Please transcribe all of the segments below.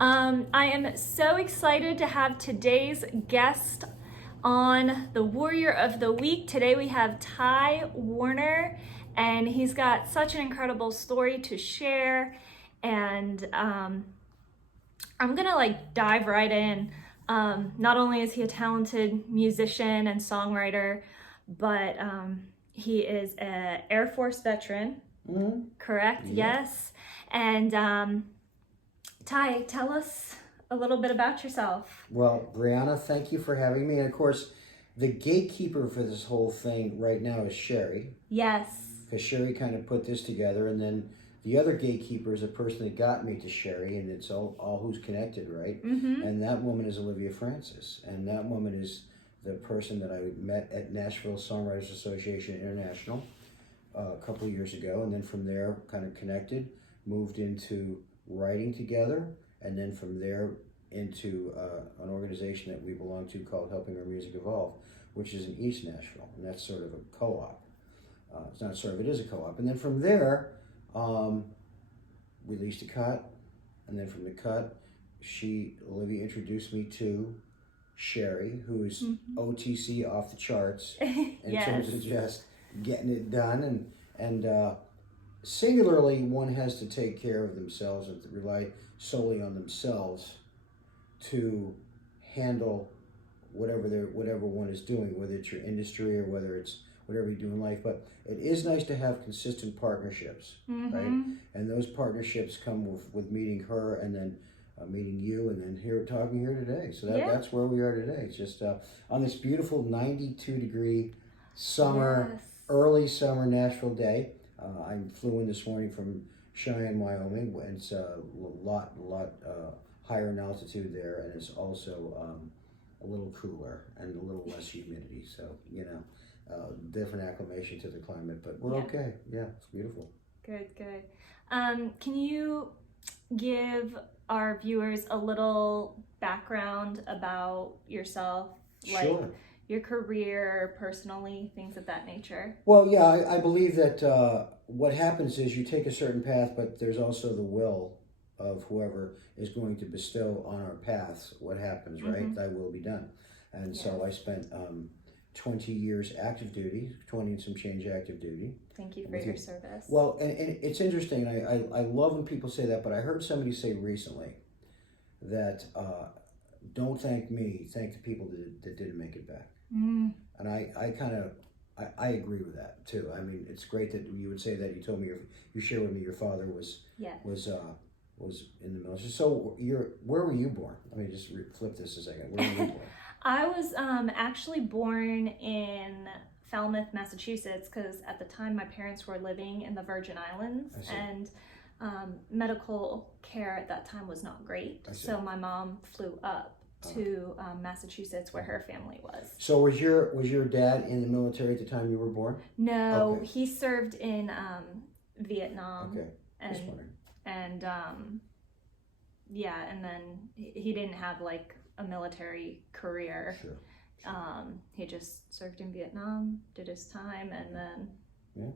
I am so excited to have today's guest on the Warrior of the Week. Today we have Ty Warner, and he's got such an incredible story to share. And I'm gonna dive right in. Not only is he a talented musician and songwriter, but he is an Air Force veteran. Mm-hmm. Correct? Yeah. Yes. And Ty, tell us a little bit about yourself. Well, Brianna, thank you for having me. And of course, the gatekeeper for this whole thing right now is Sherry, Yes. because Sherry kind of put this together. And then the other gatekeeper is the person that got me to Sherry, and it's all who's connected, right? Mm-hmm. And that woman is Olivia Francis. And that woman is the person that I met at Nashville Songwriters Association International a couple of years ago. And then from there, kind of connected, moved into writing together, and then from there into an organization that we belong to called Helping Our Music Evolve, which is in East Nashville, and that's sort of a co-op. It's not sort of, it is a co-op. And then from there, we leased a cut, and then from the cut, Olivia introduced me to Sherry, who's OTC off the charts in Yes. terms of just getting it done, and singularly, one has to take care of themselves and rely solely on themselves to handle whatever one is doing, whether it's your industry or whether it's whatever you do in life. But it is nice to have consistent partnerships, right? And those partnerships come with meeting her, and then meeting you, and then talking here today. So that's where we are today. It's just on this beautiful 92-degree summer, Yes. early summer Nashville day. I flew in this morning from Cheyenne, Wyoming, and it's a lot higher in altitude there, and it's also a little cooler and a little less humidity. So, different acclimation to the climate, but we're okay. Yeah, it's beautiful. Good. Can you give our viewers a little background about yourself? Sure. Your career, personally, things of that nature? Well, yeah, I believe that what happens is you take a certain path, but there's also the will of whoever is going to bestow on our paths what happens, right? Thy will be done. And so I spent 20 years active duty, 20 and some change active duty. Thank you for your service. Well, and it's interesting. I love when people say that, but I heard somebody say recently that don't thank me, thank the people that didn't make it back. And I agree with that too. I mean, it's great that you would say that. You told me you shared with me your father was in the military. So where were you born? Let me just flip this a second. Where were you born? I was actually born in Falmouth, Massachusetts, because at the time my parents were living in the Virgin Islands, and medical care at that time was not great. So my mom flew up to Massachusetts, where her family was. So was your dad in the military at the time you were born? No, okay. He served in Vietnam. Okay, just wondering. And and then he didn't have a military career. Sure. He just served in Vietnam, did his time, and then. Yeah.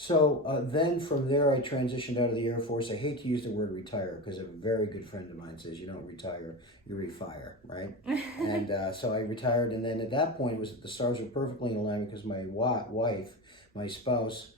So then from there, I transitioned out of the Air Force. I hate to use the word retire because a very good friend of mine says you don't retire, you refire, right? And so I retired, and then at that point, the stars were perfectly in alignment because my wife, my spouse,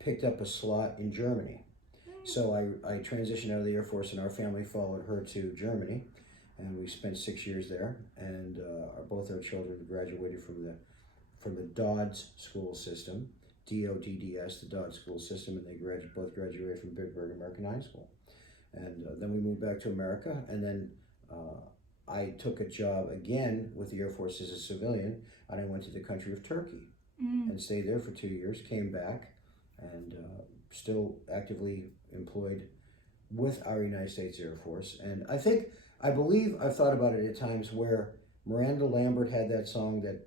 picked up a slot in Germany. So I transitioned out of the Air Force, and our family followed her to Germany, and we spent 6 years there. And both our children graduated from the Dodds school system. DODDS, the Dodd School System, and they both graduated from Bitburg American High School. And then we moved back to America, and then I took a job again with the Air Force as a civilian, and I went to the country of Turkey and stayed there for 2 years, came back, and still actively employed with our United States Air Force. And I believe I've thought about it at times where Miranda Lambert had that song that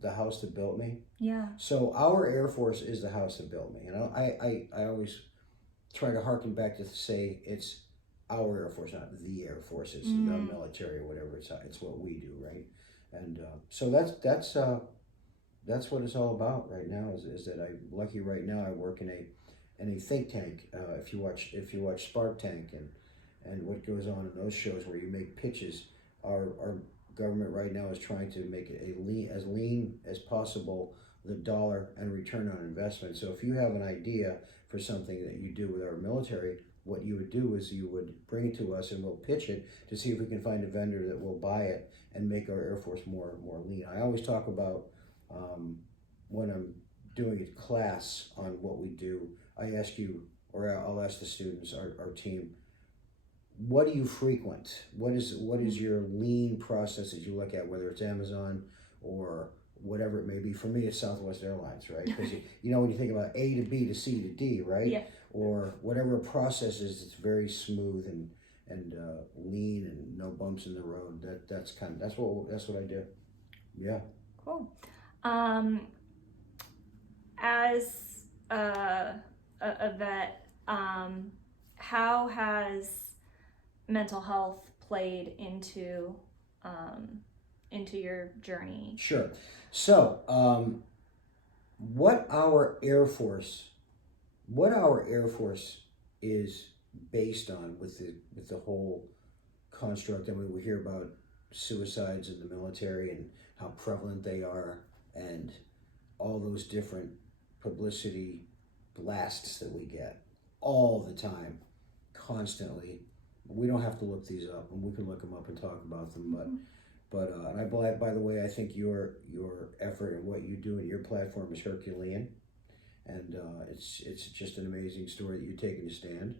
The House That Built Me. Yeah. So our Air Force is the house that built me. And I always try to harken back to say it's our Air Force, not the Air Force. It's the military or whatever. It's what we do, right? And so that's what it's all about right now. Is that I'm lucky right now. I work in a think tank. If you watch Spark Tank, and and what goes on in those shows where you make pitches. Our government right now is trying to make it as lean as possible, the dollar and return on investment. So if you have an idea for something that you do with our military, what you would do is you would bring it to us and we'll pitch it to see if we can find a vendor that will buy it and make our Air Force more lean. I always talk about when I'm doing a class on what we do, I ask you, or I'll ask the students, our team, what do you frequent? What is your lean process that you look at, whether it's Amazon or whatever it may be? For me, it's Southwest Airlines, right? Because you know, when you think about A to B to C to D, right? Yeah. Or whatever process is, it's very smooth and lean and no bumps in the road. That's what I do. Yeah. Cool. As a vet, how has mental health played into your journey? Sure. So, what our Air Force is based on with the whole construct. I mean, we hear about suicides in the military and how prevalent they are, and all those different publicity blasts that we get all the time, constantly. We don't have to look these up, and we can look them up and talk about them. But and by the way, I think your effort and what you do in your platform is Herculean, and it's just an amazing story that you're taking a stand.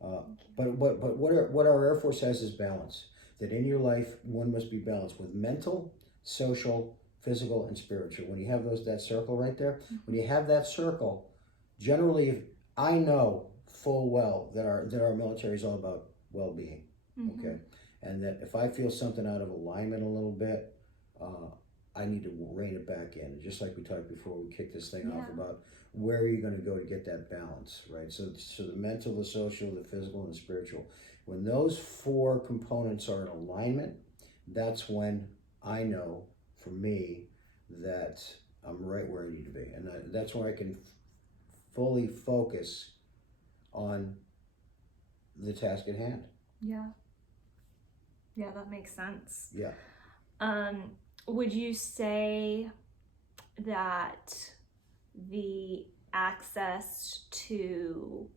But what our Air Force has is balance. That in your life, one must be balanced with mental, social, physical, and spiritual. When you have that circle right there, when you have that circle, generally, if I know full well that our military is all about well-being, okay, and that if I feel something out of alignment a little bit, I need to rein it back in. Just like we talked before we kicked this thing off about where are you going to go to get that balance, right? So the mental, the social, the physical, and the spiritual. When those four components are in alignment, that's when I know, for me, that I'm right where I need to be, and that's where I can fully focus on the task at hand. Yeah, that makes sense. Yeah. Would you say that the access to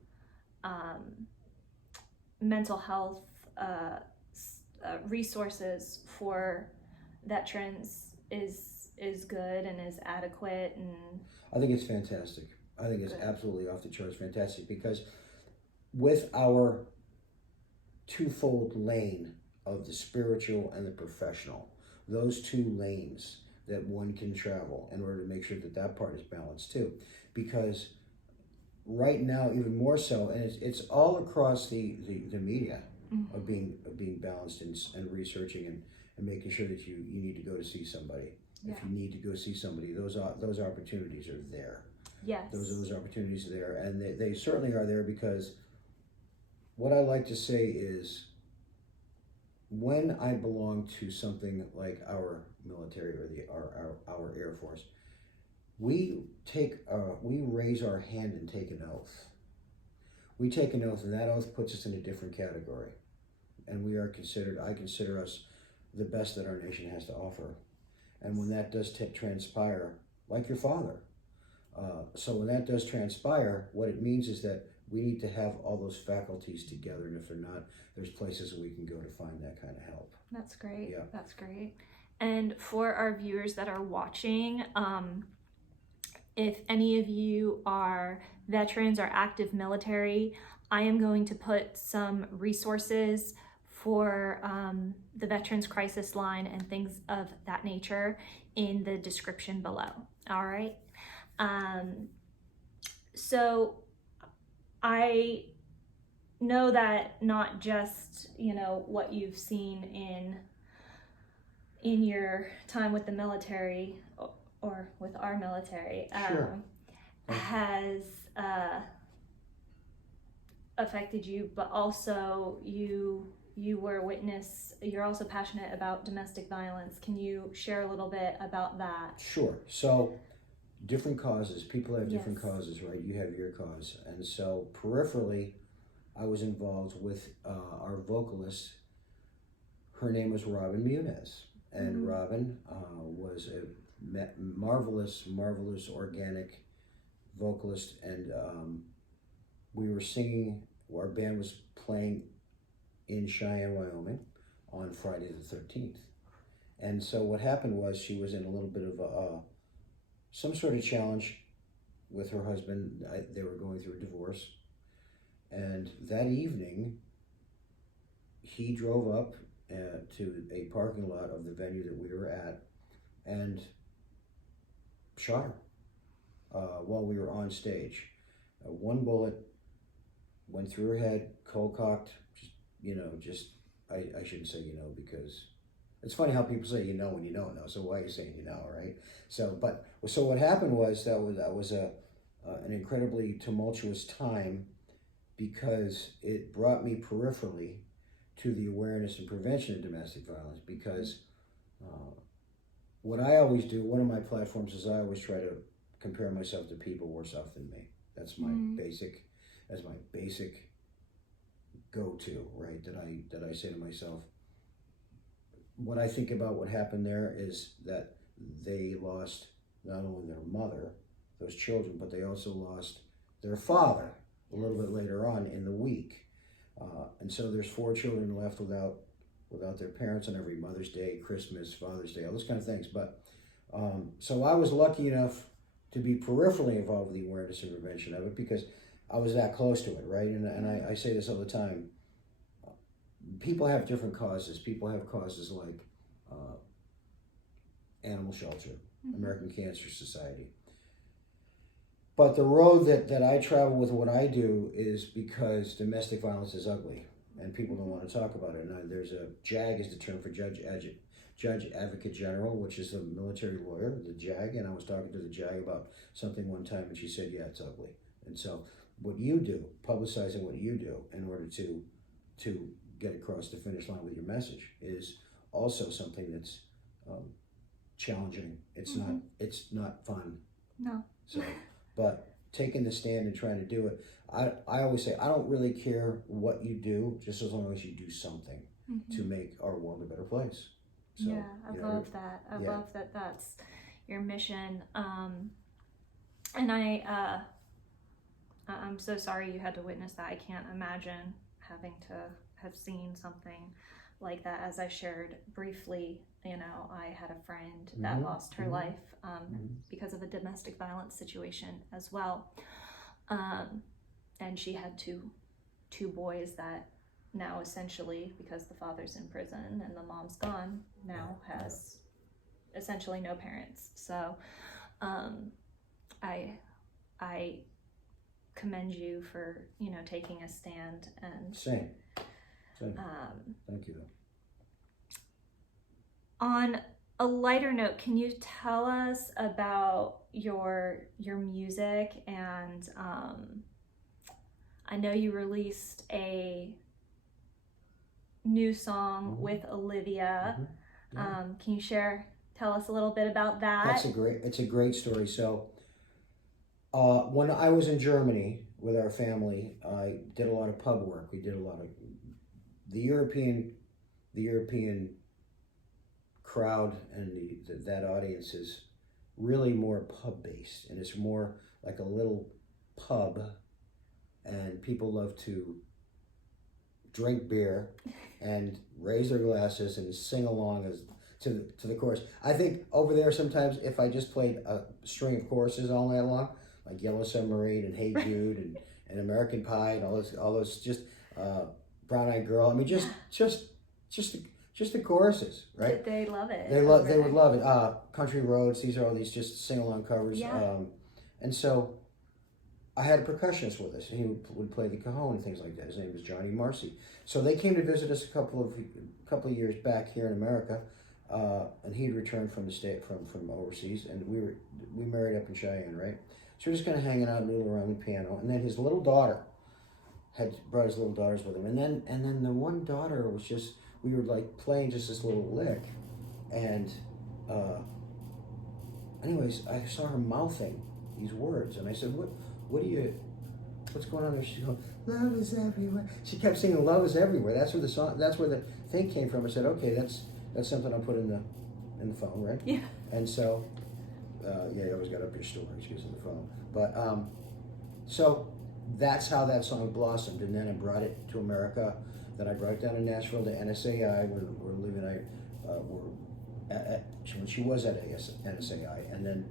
mental health resources for veterans is good and is adequate? And I think it's fantastic. I think it's absolutely off the charts fantastic, because with our twofold lane of the spiritual and the professional, those two lanes that one can travel in order to make sure that part is balanced too. Because right now, even more so, and it's all across the media of being balanced and researching and making sure that you need to go to see somebody. If you need to go see somebody, those opportunities are there. Yes. Those opportunities are there, and they certainly are there, because what I like to say is, when I belong to something like our military or our Air Force, we raise our hand and take an oath. We take an oath, and that oath puts us in a different category, and I consider us the best that our nation has to offer. And when that does transpire, like your father, so when that does transpire, what it means is that we need to have all those faculties together, and if they're not, there's places we can go to find that kind of help. That's great. Yeah. That's great. And for our viewers that are watching, if any of you are veterans or active military, I am going to put some resources for the Veterans Crisis Line and things of that nature in the description below. All right. So I know that not just, what you've seen in your time with the military or with our military has affected you, but also you're also passionate about domestic violence. Can you share a little bit about that? Sure. So different causes, people have different causes, right? You have your cause. And so peripherally, I was involved with our vocalist. Her name was Robin Muniz, and Robin was a marvelous organic vocalist, and we were singing. Our band was playing in Cheyenne, Wyoming, on Friday the 13th, and so what happened was she was in a little bit of some sort of challenge with her husband. They were going through a divorce, and that evening he drove up to a parking lot of the venue that we were at and shot her while we were on stage. One bullet went through her head, cold cocked. I shouldn't say because it's funny how people say when you don't know. So why are you saying right? So what happened was that was an incredibly tumultuous time, because it brought me peripherally to the awareness and prevention of domestic violence. Because what I always do, one of my platforms is I always try to compare myself to people worse off than me. That's my basic go-to, right? That I say to myself. What I think about what happened there is that they lost not only their mother, those children, but they also lost their father a little bit later on in the week. And so there's 4 children left without their parents on every Mother's Day, Christmas, Father's Day, all those kind of things. But so I was lucky enough to be peripherally involved with the awareness and prevention of it, because I was that close to it, right? And I say this all the time. People have different causes. People have causes like Animal Shelter, American Cancer Society. But the road that I travel with what I do is because domestic violence is ugly, and people don't want to talk about it. Now, there's a JAG is the term for Judge Advocate General, which is the military lawyer, the JAG. And I was talking to the JAG about something one time, and she said, yeah, it's ugly. And so what you do, publicizing what you do in order to get across the finish line with your message, is also something that's challenging. It's not fun. No. So, but taking the stand and trying to do it, I always say I don't really care what you do, just as long as you do something to make our world a better place. So, yeah, I love that. I love that that's your mission. And I'm so sorry you had to witness that. I can't imagine having to have seen something like that. As I shared briefly, I had a friend that lost her life because of a domestic violence situation as well. And she had two boys that now essentially, because the father's in prison and the mom's gone, now has essentially no parents. So I commend you for taking a stand. And same. Thank you. On a lighter note, can you tell us about your music? And I know you released a new song with Olivia. Can you tell us a little bit about that? It's a great story. So when I was in Germany with our family, I did a lot of pub work. We did a lot of the European crowd, and that audience is really more pub based, and it's more like a little pub, and people love to drink beer and raise their glasses and sing along to the chorus. I think over there sometimes if I just played a string of choruses all night long, like Yellow Submarine and Hey Jude and American Pie and all those just Brown Eyed Girl. I mean just the choruses, right? They love it. They would love it. Country Roads. These are all these just sing along covers. Yeah. And so I had a percussionist with us, and he would play the cajon and things like that. His name was Johnny Marcy. So they came to visit us a couple of years back here in America, and he'd returned from from overseas, and we married up in Cheyenne, right? So we're just kind of hanging out, noodling around the piano, and then his little daughter had brought his little daughters with him, and then the one daughter was just, we were like playing just this little lick, and anyways, I saw her mouthing these words, and I said, what are you what's going on there? She's going, love is everywhere. She kept singing love is everywhere. That's where the thing came from. I said, okay, that's something I'll put in the phone, right? Yeah. And so, you always got up your stories using the phone. But, so that's how that song blossomed. And then I brought it to America. Then I brought it down to Nashville to NSAI. We're living, when she was at NSAI. And then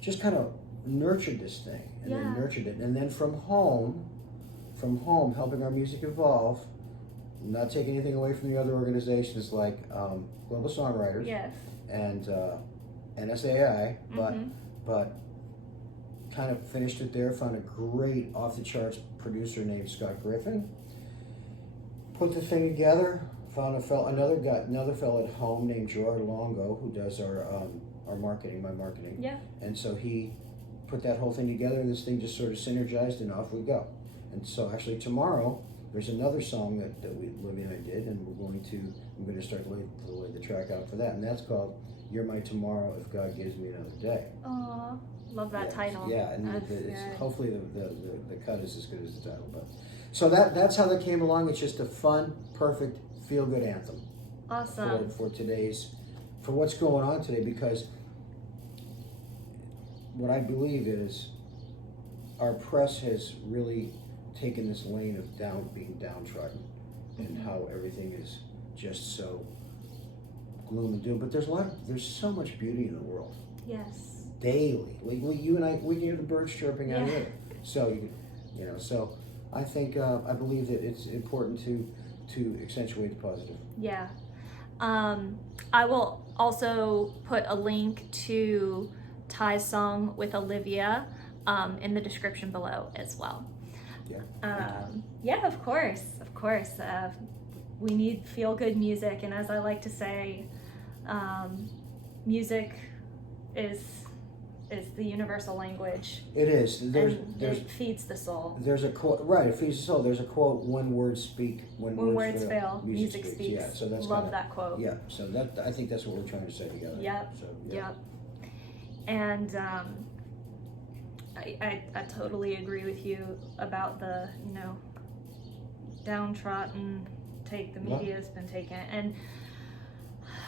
just kind of nurtured this thing. And then nurtured it. And then from home, helping our music evolve, not taking anything away from the other organizations like Global Songwriters. Yes. And NSAI, but kind of finished it there. Found a great off the charts producer named Scott Griffin. Put the thing together. Found another fellow at home named Gerard Longo who does our marketing, my marketing. Yeah. And so he put that whole thing together, and this thing just sort of synergized, and off we go. And so actually tomorrow there's another song that Libby and I did, and I'm going to start to lay the track out for that, and that's called "You're My Tomorrow If God Gives Me Another Day." Aw, love that title. Yeah, and hopefully the cut is as good as the title. But so that's how that came along. It's just a fun, perfect, feel-good anthem. Awesome. For what's going on today, because what I believe is our press has really taken this lane of being downtrodden, and how everything is just so gloom and doom. But there's so much beauty in the world. Yes. Daily, you and I, we can hear the birds chirping out here. So so I think I believe that it's important to accentuate the positive. Yeah. I will also put a link to Ty's song with Olivia in the description below as well. Yeah. Yeah, of course. We need feel-good music, and as I like to say, music is the universal language. It is. It feeds the soul. There's a quote, right? It feeds the soul. There's a quote: "When words speak, when words fail, music speaks." Yeah. So that's love that quote. Yeah. So I think that's what we're trying to say together. Yep. So, yeah. Yep. And I totally agree with you about the downtrodden take the media has been taken, and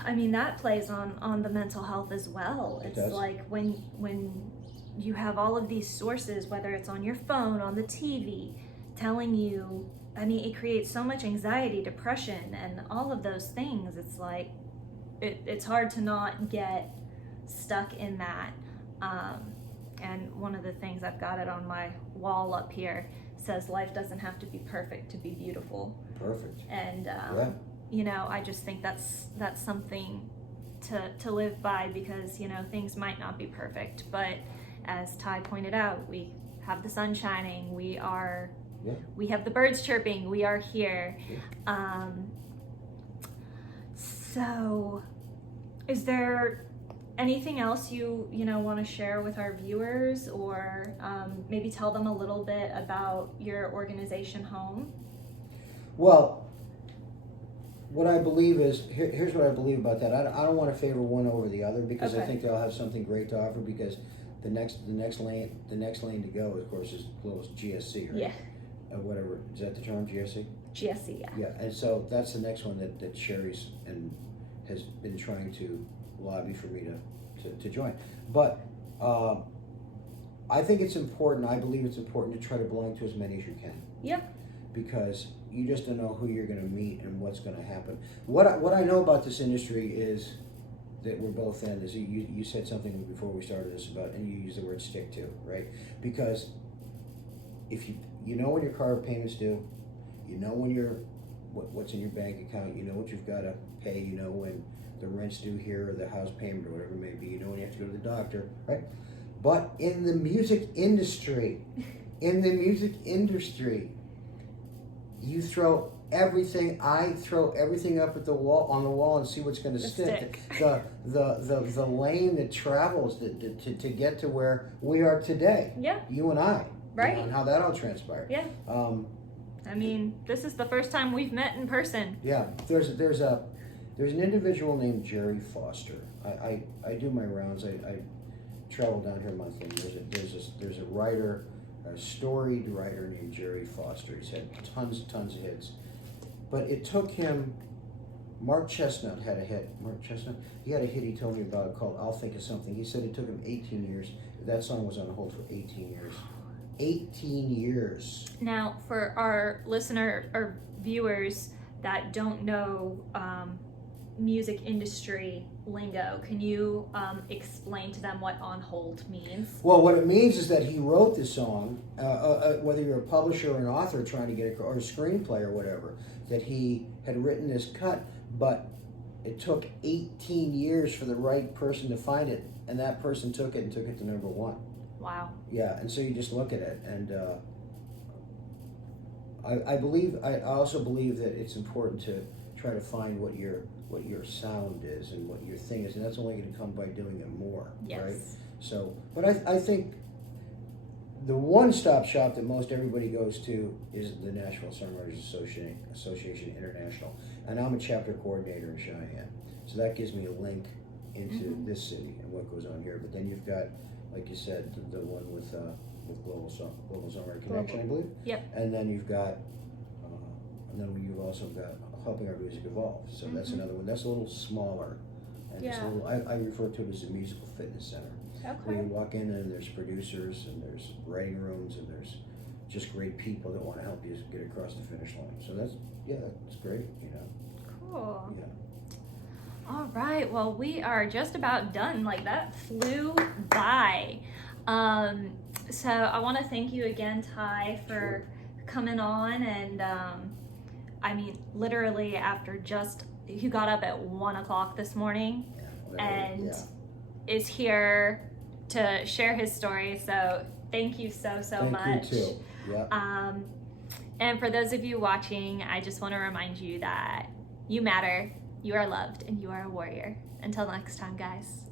I mean that plays on the mental health as well. It's like when you have all of these sources, whether it's on your phone, on the TV, telling you, I mean, it creates so much anxiety, depression, and all of those things. It's like it's hard to not get stuck in that. And one of the things, I've got it on my wall up here, says life doesn't have to be perfect to be beautiful. Perfect. And I just think that's something to live by, because things might not be perfect, but as Ty pointed out, we have the sun shining, we have the birds chirping, we are here. So is there anything else you want to share with our viewers, or maybe tell them a little bit about your organization home? Well, what I believe is, here's what I believe about that. I don't want to favor one over the other, because I think they'll have something great to offer, because the next lane to go, of course, is GSC, right? Yeah. Whatever, is that the term, GSC? GSC, yeah. Yeah, and so that's the next one that Sherry's has been trying to lobby for me to join. But I think it's important, I believe it's important to try to belong to as many as you can. Yeah. Because you just don't know who you're going to meet and what's going to happen. What I know about this industry is that we're both in, is you said something before we started this about, and you used the word stick to, right? Because if you know when your car payments due, when what's in your bank account, what you've got to pay, when the rent's due here, or the house payment, or whatever it may be, when you have to go to the doctor, right? But in the music industry, you throw everything. I throw everything up on the wall and see what's going to stick. The lane that travels to get to where we are today. Yeah. You and I. Right. And how that all transpired. Yeah. I mean, this is the first time we've met in person. Yeah. There's an individual named Jerry Foster. I do my rounds. I travel down here monthly. There's a writer, a storied writer named Jerry Foster. He's had tons of hits. But it took him, Mark Chestnut had a hit. Mark Chestnut? He had a hit he told me about called I'll Think of Something. He said it took him 18 years. That song was on hold for 18 years. 18 years. Now, for our listener or viewers that don't know music industry lingo, can you explain to them what on hold means? Well, what it means is that he wrote this song, whether you're a publisher or an author trying to get it, or a screenplay or whatever, that he had written this cut, but it took 18 years for the right person to find it, and that person took it and took it to number one. Wow. Yeah, and so you just look at it, and I also believe that it's important to try to find what your sound is and what your thing is, and that's only going to come by doing it more, Yes. right? So, but I think the one-stop shop that most everybody goes to is the National Songwriters Association International, and I'm a chapter coordinator in Cheyenne, so that gives me a link into this city and what goes on here. But then you've got, like you said, the one with Global Songwriter Connection, I believe. Yep. And then you've got, you've also got Helping Our Music Evolve. So that's another one. That's a little smaller, and it's a little. I refer to it as a musical fitness center. Where you walk in and there's producers and there's writing rooms and there's just great people that want to help you get across the finish line. So that's great. Cool. Yeah. All right, well, we are just about done. Like, that flew by. So I want to thank you again, Ty, for coming on. And I mean, literally after you got up at 1 o'clock this morning and is here to share his story. So thank you so much. Thank you too. Yeah. And for those of you watching, I just want to remind you that you matter. You are loved, and you are a warrior. Until next time, guys.